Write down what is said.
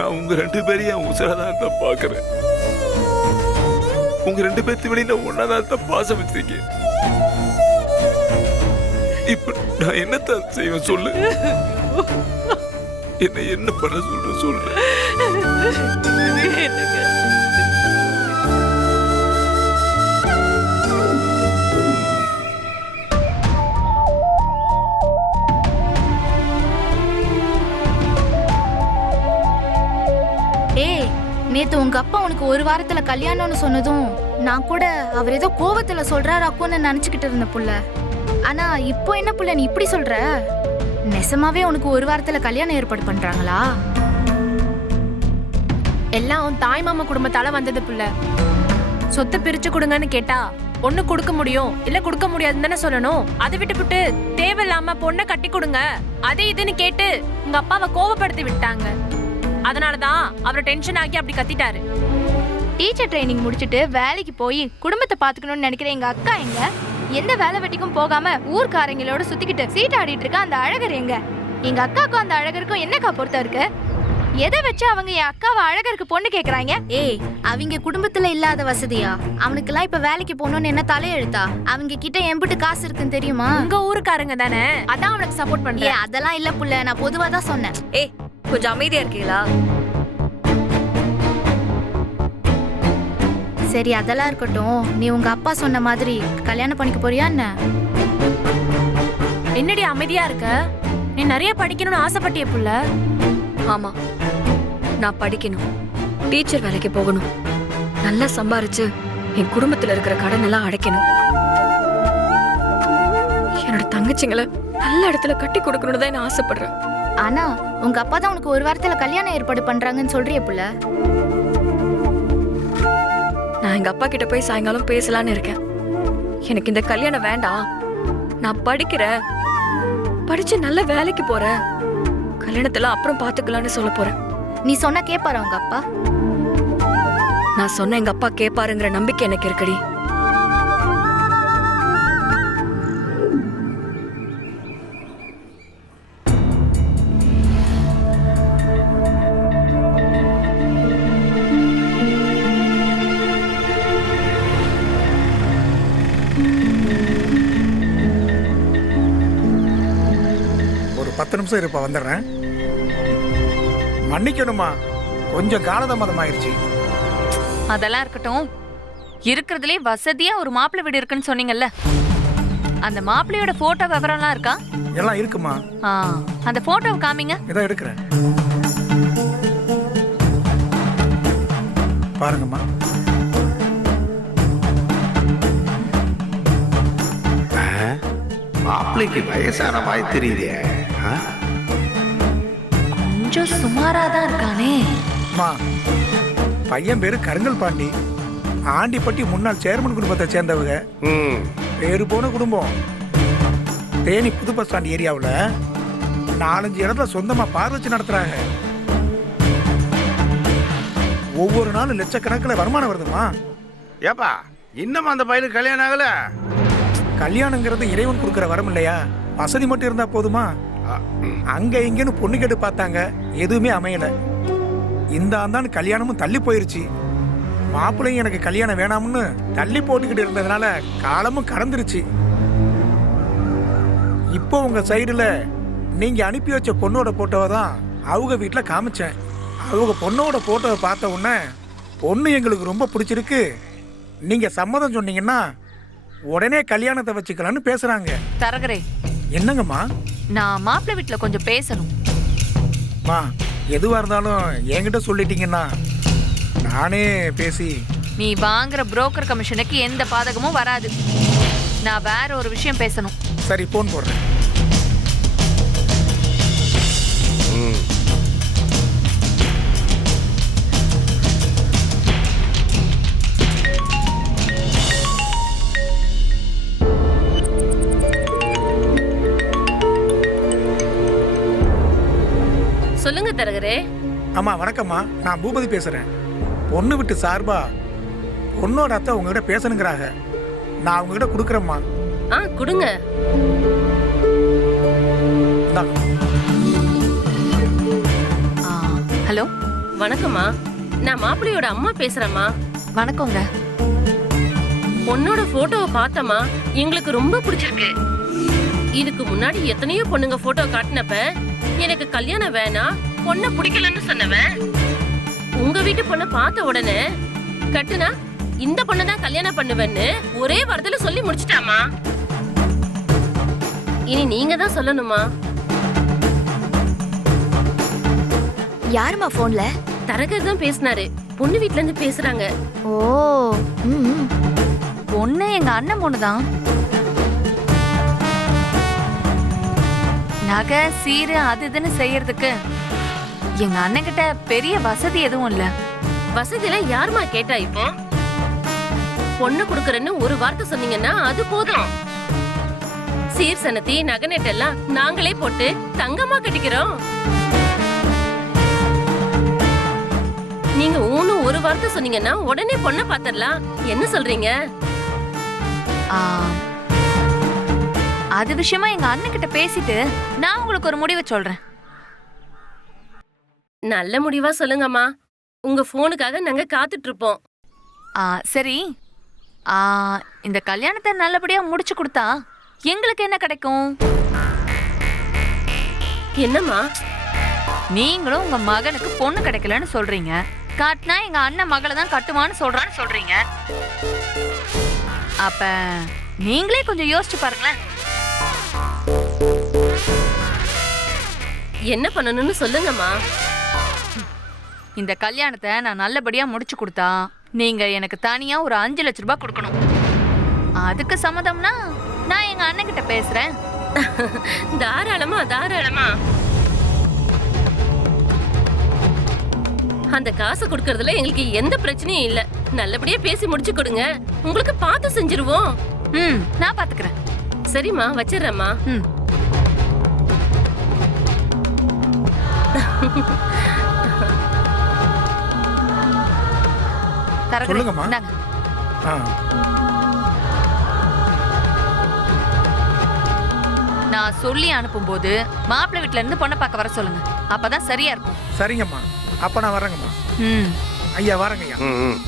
நான் உங்க 2 பேரையும் என் உசுரதான் தான் பாக்குறேன். உங்க 2 பேர்த்து வெளியில ஒன்னாதான் தான் பாசம் வச்சிருக்கேன். இப்ப நான் என்னத்தான் செய்வேன் சொல்லு? என்ன பண்ண சொல்லு? நேத்து உங்க அப்பா உனக்கு ஒரு வாரத்துல கல்யாணம்னு சொன்னதும் நான் கூட அவர் ஏதோ கோவத்துல சொல்றாரு அக்கோன்னு நினைச்சுக்கிட்டு இருந்த புள்ள. ஆனா இப்போ என்ன புள்ள நீ இப்படி சொல்ற? நெசமாவே உனக்கு ஒரு வாரத்துல கல்யாணம் ஏற்பாடு பண்றாங்களா? எல்லாம் உன் தாய் மாமா குடும்பத்தால வந்தது புள்ள. சொத்தை பிரிச்சு கொடுங்கன்னு கேட்டா ஒண்ணு கொடுக்க முடியும் இல்ல கொடுக்க முடியாதுன்னு தானே சொல்லணும். அதை விட்டுவிட்டு தேவையில்லாம பொண்ணை கட்டி கொடுங்க அதே இதுன்னு கேட்டு உங்க அப்பாவை கோவப்படுத்தி விட்டாங்க. அதனாலதான் அவர் டென்ஷன் ஆகி அப்படி கத்திட்டாரு. டீச்சர் ட்ரைனிங் முடிச்சிட்டு வேலைக்கு போய் குடும்பத்தை பாத்துக்கணும்னு நினைக்கிற எங்க அக்கா எங்க? எந்த வேலை வெட்டிக்கும் போகாம ஊர்க்காரங்களோட சுத்திக்கிட்டு சீட் ஆடிட்டு இருக்க அந்த அழகர் எங்க? எங்க அக்காக்கும் அந்த அழகருக்கும் என்னக்கா பொறுத்த இருக்கு? எதை வச்சு அவங்க என் அக்காவை அழகருக்கு பொண்ணு கேக்குறாங்க? அவங்க குடும்பத்துல இல்லாத வசதியா? அவனுக்கெல்லாம் இப்ப வேலைக்கு போகணும்னு என்ன தலையெழுத்தா? அவங்க கிட்ட எம்பிட்டு காசு இருக்குன்னு தெரியுமா? உங்க ஊருக்காரங்க தானே, அதான் அவனுக்கு சப்போர்ட் பண்றேன். அதெல்லாம் இல்ல புள்ள, நான் பொதுவா தான் சொன்னேன். கொஞ்சம் அமைதியா இருக்கீங்களா? சரி அதெல்லாம் இருக்கட்டும். நீ உங்க அப்பா சொன்ன மாதிரி கல்யாணம் பண்ணிக்க போறியா என்ன? என்னடி அமைதியா இருக்க? நீ நிறைய படிக்கணும்னு ஆசைப்பட்டிய புள்ள. ஆமா, நான் படிக்கணும், டீச்சர் வேலைக்கு போகணும், நல்லா சம்பாரிச்சு என் குடும்பத்துல இருக்கிற கடன் எல்லாம் அடைக்கணும், என்னோட தங்கச்சிங்களை நல்ல இடத்துல கட்டி கொடுக்கணும்னு தான் நான் ஆசைப்படுறேன். ஆனா உங்க அப்பா தான் உனக்கு ஒரு வாரத்துல கல்யாணம் ஏற்பாடு பண்றாங்கன்னு சொல்றிய புள்ள. நான் எங்க அப்பா கிட்ட போய் சாயங்காலம் பேசலான்னு இருக்கேன். எனக்கு இந்த கல்யாணம் வேண்டாம், நான் படிக்கிறேன், படிச்சு நல்ல வேலைக்கு போறேன், கல்யாணத்துல அப்புறம் பாத்துக்கலாம்னு சொல்ல போறேன். நீ சொன்னா கேப்பாரா உங்க அப்பா? நான் சொன்ன எங்க அப்பா கேப்பாருங்கிற நம்பிக்கை எனக்கு இருக்குடி. ஒரு 10 நிமிஷம் இருப்பா, வந்துடுறேன். மன்னிக்கணுமா, கொஞ்சம் காலதாமதம் ஆயிடுச்சு. அதெல்லாம் இருக்கட்டும். இருக்கிறதுலே வசதியா ஒரு மாப்பிள்ளை வீடு இருக்குன்னு சொன்னீங்கல்ல, அந்த மாப்பிள்ளையோட போட்டோ விவரம்லாம் இருக்கா? எல்லாம் இருக்குமா? அந்த போட்டோவை காமிங்க. இதான் எடுக்கிறேன், பாருங்கம்மா. மாப்பிள்ளைக்கு வயசான மாதிரி தெரியுதே. கொஞ்சம் சுமாராதான் இருக்கானே. அம்மா, பையன் பேரு கருங்கல் பாண்டி, ஆண்டிப்பட்டி முன்னாள் சேர்மன் குடும்பத்தை சேர்ந்தவங்க. பேரு போன குடும்பம். தேனி புது பஸ் ஸ்டாண்ட் ஏரியாவில் 4-5 இடத்துல சொந்தமா பார் வச்சு நடத்துறாங்க. ஒவ்வொரு நாளும் லட்சக்கணக்கில் வருமானம் வருதுமா. ஏப்பா, இன்னும் அந்த பையனுக்கு கல்யாணம் ஆகல? கல்யாணங்கிறது இறைவன் கொடுக்குற வரம் இல்லையா? வசதி மட்டும் இருந்தா போதுமா? அங்க இங்கன்னு பொண்ணு கேட்டு பார்த்தாங்க, எதுவுமே அமையல. இந்த ஆண்டாண்டு கல்யாணமும் தள்ளி போயிருச்சு. மாப்பிள்ளையும் எனக்கு கல்யாணம் வேணாம்னு தள்ளி போட்டுக்கிட்டு இருந்ததுனால காலமும் கடந்துருச்சு. இப்போ உங்க சைடுல நீங்க அனுப்பி வச்ச பொண்ணோட போட்டோவை தான் அவங்க வீட்டில் காமிச்சேன். அவங்க பொண்ணோட போட்டோவை பார்த்த உடனே பொண்ணு எங்களுக்கு ரொம்ப பிடிச்சிருக்கு, நீங்க சம்மதம் சொன்னீங்கன்னா உடனே கல்யாணத்தை வச்சுக்கலான்னு பேசுறாங்க. தரகரே, என்னங்கம்மா? நான் மாப்பிள்ளை வீட்டுல கொஞ்சம் பேசணும். மா, எதுவா இருந்தாலும் என்கிட்ட சொல்லிட்டீங்கன்னா நானே பேசி. நீ வாங்குற புரோக்கர் கமிஷனுக்கு எந்த பாதகமும் வராது. நான் வேற ஒரு விஷயம் பேசணும். சரி, போன் போடுறேன். சொல்லுங்க தரகரே. அம்மா வணக்கம்மா, நான் பூபதி பேசுறேன். பொண்ணு விட்டு சார்பா பொண்ணோட அத்தை உங்ககிட்ட பேசணுங்கிறாங்க. நான் உங்ககிட்ட கொடுக்குறேம்மா. கொடுங்க. இந்தாங்க. ஹலோ, வணக்கம்மா. நான் மாப்பிள்ளையோட அம்மா பேசுறேம்மா. வணக்கங்க. பொண்ணோட போட்டோவை பார்த்தம்மா, எங்களுக்கு ரொம்ப பிடிச்சிருக்கு. இதுக்கு முன்னாடி எத்தனையோ பொண்ணுங்க போட்டோ காட்டினப்ப எனக்கு கல்யாணம் வேணாம், பொண்ணை பிடிக்கலன்னு சொன்னவன் உங்க வீட்டு பொண்ணை பார்த்த உடனே கட்டுனா இந்த பொண்ணை தான் கல்யாணம் பண்ணுவேன்னு ஒரே வாரத்துல சொல்லி முடிச்சிட்டாமா. இனி நீங்க தான் சொல்லணுமா. யாருமா போன்ல? தரகர் தான் பேசினாரு. பொண்ணு வீட்ல இருந்து பேசுறாங்க. ஓ ம். பொண்ணு எங்க அண்ணன் பொண்ணுதான். நகை சீரு அது இதுன்னு செய்யறதுக்கு எங்க அண்ணன் கிட்ட பெரிய வசதி எதுவும் இல்ல. வசதியெல்லாம் யாருமா கேட்டா? இப்போ பொண்ணு குடுக்கறேன்னு ஒரு வார்த்தை சொன்னீங்கன்னா அது போதும். சீர் சனத்தி நகை நட்டெல்லாம் நாங்களே போட்டு தங்கமா கட்டிக்கிறோம். நீங்க ஊன்னு ஒரு வார்த்தை சொன்னீங்கன்னா உடனே பொண்ணை பாத்திரலாம். என்ன சொல்றீங்க? ஆ, அது விஷயமா எங்க அண்ணன் கிட்ட பேசிட்டு நான் உங்களுக்கு ஒரு முடிவை சொல்றேன். நல்ல முடிவா சொல்லுங்கம்மா. உங்க போனுக்காக நாங்க காத்துட்டு இருப்போம். சரி, இந்த கல்யாணத்தை நல்லபடியா முடிச்சு கொடுத்தா எங்களுக்கு என்ன கிடைக்கும்? என்னம்மா? நீங்களும் உங்க மகனுக்கு பொண்ணு கிடைக்கலன்னு சொல்றீங்க. காட்டினா எங்க அண்ணன் மகளை தான் கட்டுவான்னு சொல்றீங்க. அப்ப நீங்களே கொஞ்சம் யோசிச்சு பாருங்களேன். என்ன பண்ணணும்னு சொல்லுங்கம்மா. இந்த கல்யாணத்தை நான் நல்லபடியா முடிச்சு கொடுத்தா நீங்க எனக்கு தனியா ஒரு 5 லட்சம் ரூபாய் கொடுக்கணும். அதுக்கு சம்மதம்னா நான் எங்க அண்ணன் கிட்ட பேசுறேன். தாராளமா தாராளமா. அந்த காசை கொடுக்கறதுல எங்களுக்கு எந்த பிரச்சனையும் இல்ல. நல்லபடியா பேசி முடிச்சு கொடுங்க. உங்களுக்கு பார்த்து செஞ்சிருவோம். நான் பாத்துக்கிறேன். சரிம்மா, வச்சிடுறேம்மா. சொல்லுங்கம்மா. ஆ. நான் சொல்லி அனுப்பும்போது மாப்பிள்ளை வீட்ல இருந்து பொண்ணை பார்க்க வர சொல்லுங்க. அப்பதான் சரியா இருக்கும். சரிங்கம்மா, அப்ப நான் வரேங்கம்மா. ம் ஐயா வரேங்க ஐயா. ம், ம்.